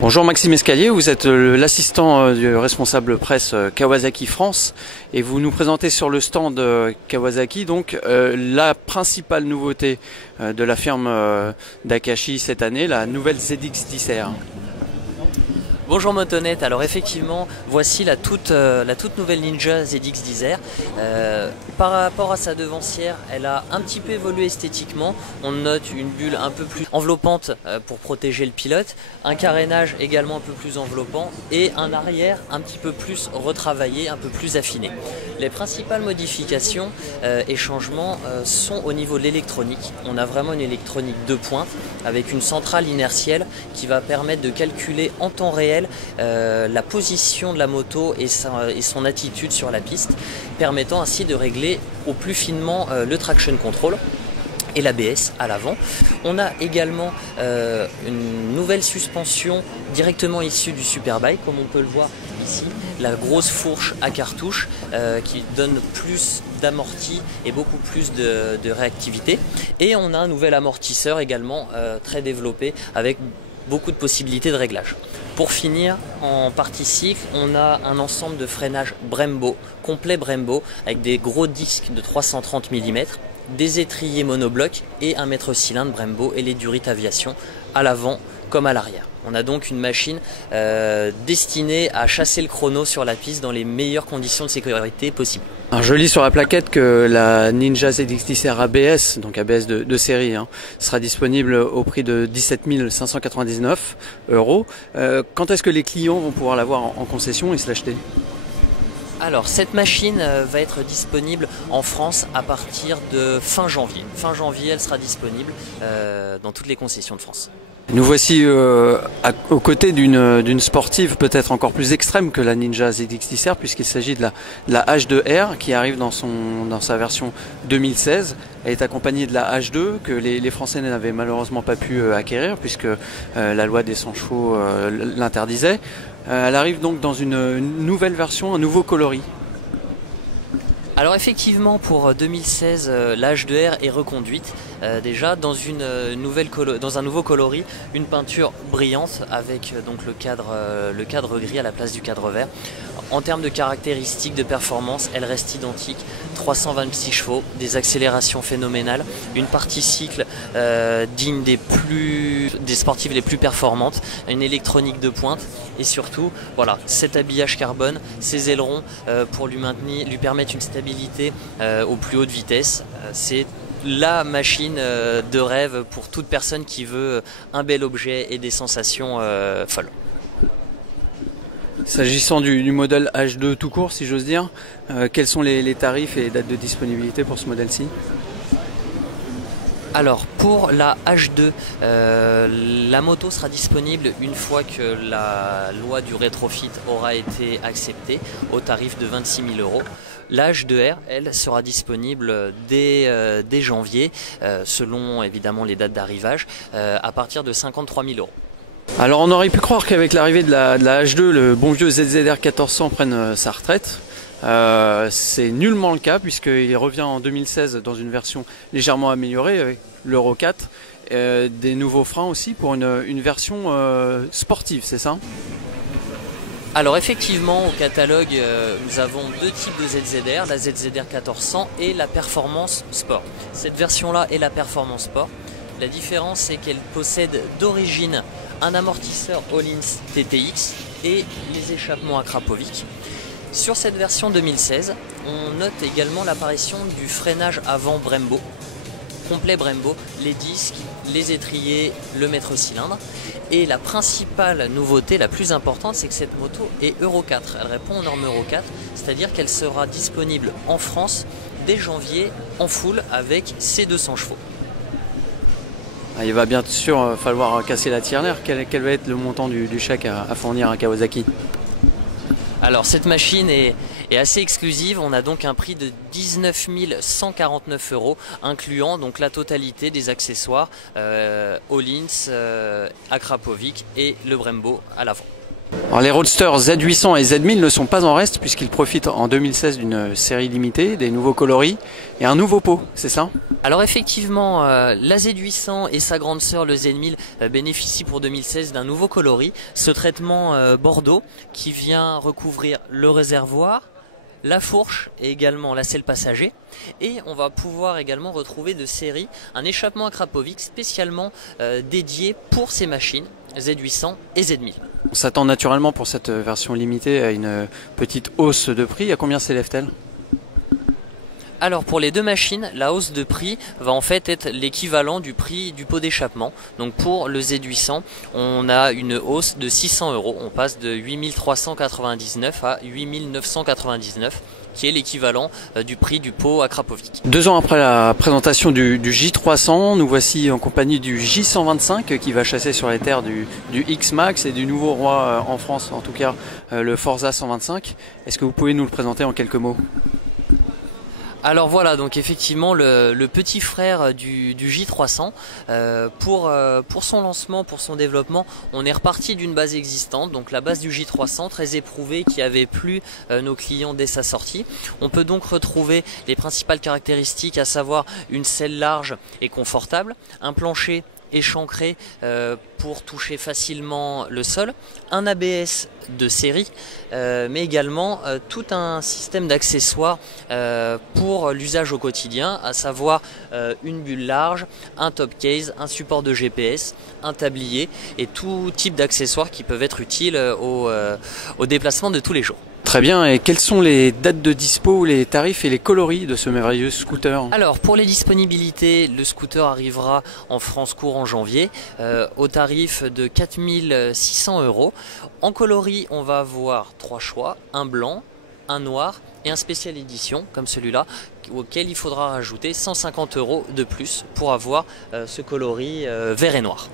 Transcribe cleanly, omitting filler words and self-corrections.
Bonjour Maxime Escalier, vous êtes l'assistant du responsable presse Kawasaki France et vous nous présentez sur le stand Kawasaki donc la principale nouveauté de la firme d'Akashi cette année, la nouvelle ZX-10R. Bonjour Motonet, alors effectivement voici la toute nouvelle Ninja ZX-10R. Par rapport à sa devancière, elle a un petit peu évolué esthétiquement. On note une bulle un peu plus enveloppante pour protéger le pilote, un carénage également un peu plus enveloppant et un arrière un petit peu plus retravaillé, un peu plus affiné. Les principales modifications et changements sont au niveau de l'électronique. On a vraiment une électronique de pointe avec une centrale inertielle qui va permettre de calculer en temps réel la position de la moto et son attitude sur la piste, permettant ainsi de régler au plus finement le traction control et l'ABS à l'avant. On a également une nouvelle suspension directement issue du Superbike, comme on peut le voir ici, la grosse fourche à cartouche qui donne plus d'amorti et beaucoup plus de réactivité. Et on a un nouvel amortisseur également très développé avec beaucoup de possibilités de réglage. Pour finir, en partie cycle, on a un ensemble de freinage Brembo, complet Brembo, avec des gros disques de 330 mm, des étriers monoblocs et un mètre cylindre Brembo et les Durit Aviation à l'avant comme à l'arrière. On a donc une machine destinée à chasser le chrono sur la piste dans les meilleures conditions de sécurité possibles. Alors je lis sur la plaquette que la Ninja ZX-10R ABS, donc ABS de série, sera disponible au prix de 17 599 €. Quand est-ce que les clients vont pouvoir l'avoir en concession et se l'acheter ? Alors cette machine va être disponible en France à partir de fin janvier. Fin janvier, elle sera disponible dans toutes les concessions de France. Nous voici aux côtés d'une sportive peut-être encore plus extrême que la Ninja ZX-10R, puisqu'il s'agit de la H2R qui arrive dans sa version 2016. Elle est accompagnée de la H2 que les Français n'avaient malheureusement pas pu acquérir puisque la loi des 100 chevaux l'interdisait. Elle arrive donc dans une nouvelle version, un nouveau coloris. Alors effectivement pour 2016 la H2R est reconduite déjà dans un nouveau coloris, une peinture brillante avec donc le cadre gris à la place du cadre vert. En termes de caractéristiques de performance, elle reste identique, 326 chevaux, des accélérations phénoménales, une partie cycle digne des sportives les plus performantes, une électronique de pointe et surtout voilà, cet habillage carbone, ces ailerons pour lui permettre une stabilité aux plus hautes vitesses. C'est la machine de rêve pour toute personne qui veut un bel objet et des sensations folles. S'agissant du modèle H2 tout court, si j'ose dire, quels sont les tarifs et dates de disponibilité pour ce modèle-ci ? Alors pour la H2, la moto sera disponible une fois que la loi du rétrofit aura été acceptée au tarif de 26 000 €. La H2R, elle, sera disponible dès janvier, selon évidemment les dates d'arrivage, à partir de 53 000 €. Alors on aurait pu croire qu'avec l'arrivée de la H2, le bon vieux ZZR 1400 prenne sa retraite. C'est nullement le cas puisqu'il revient en 2016 dans une version légèrement améliorée avec l'Euro 4, des nouveaux freins aussi pour une version sportive, c'est ça ? Alors effectivement au catalogue nous avons deux types de ZZR, la ZZR 1400 et la Performance Sport. Cette version là est la Performance Sport. La différence c'est qu'elle possède d'origine un amortisseur Öhlins TTX et les échappements Akrapovic. Sur cette version 2016, on note également l'apparition du freinage avant Brembo, complet Brembo, les disques, les étriers, le mètre cylindre. Et la principale nouveauté, la plus importante, c'est que cette moto est Euro 4. Elle répond aux normes Euro 4, c'est-à-dire qu'elle sera disponible en France dès janvier en full avec ses 200 chevaux. Il va bien sûr falloir casser la tirelire. Quel va être le montant du chèque à fournir à Kawasaki ? Alors cette machine est assez exclusive, on a donc un prix de 19 149 €, incluant donc la totalité des accessoires Öhlins, Akrapovic et le Brembo à l'avant. Alors les Roadster Z800 et Z1000 ne sont pas en reste puisqu'ils profitent en 2016 d'une série limitée, des nouveaux coloris et un nouveau pot, c'est ça? Alors effectivement, la Z800 et sa grande sœur le Z1000 bénéficient pour 2016 d'un nouveau coloris, ce traitement bordeaux qui vient recouvrir le réservoir, la fourche et également la selle passager. Et on va pouvoir également retrouver de série un échappement à Krapovic spécialement dédié pour ces machines Z800 et Z1000. On s'attend naturellement pour cette version limitée à une petite hausse de prix. À combien s'élève-t-elle? Alors pour les deux machines, la hausse de prix va en fait être l'équivalent du prix du pot d'échappement. Donc pour le Z800, on a une hausse de 600 €. On passe de 8 399 à 8 999, qui est l'équivalent du prix du pot à Krapovic. 2 ans après la présentation du J300, nous voici en compagnie du J125 qui va chasser sur les terres du X-Max et du nouveau roi en France, en tout cas le Forza 125. Est-ce que vous pouvez nous le présenter en quelques mots? Alors voilà, donc effectivement le petit frère du J300, pour son lancement, pour son développement, on est reparti d'une base existante, donc la base du J300 très éprouvée qui avait plu nos clients dès sa sortie. On peut donc retrouver les principales caractéristiques, à savoir une selle large et confortable, un plancher échancré pour toucher facilement le sol, un ABS de série, mais également tout un système d'accessoires pour l'usage au quotidien, à savoir une bulle large, un top case, un support de GPS, un tablier et tout type d'accessoires qui peuvent être utiles au déplacement de tous les jours. Très bien, et quelles sont les dates de dispo, les tarifs et les coloris de ce merveilleux scooter? Alors pour les disponibilités, le scooter arrivera en France courant janvier au tarif de 4 600 €. En coloris, on va avoir 3 choix, un blanc, un noir et un spécial édition comme celui-là, auquel il faudra rajouter 150 € de plus pour avoir ce coloris vert et noir.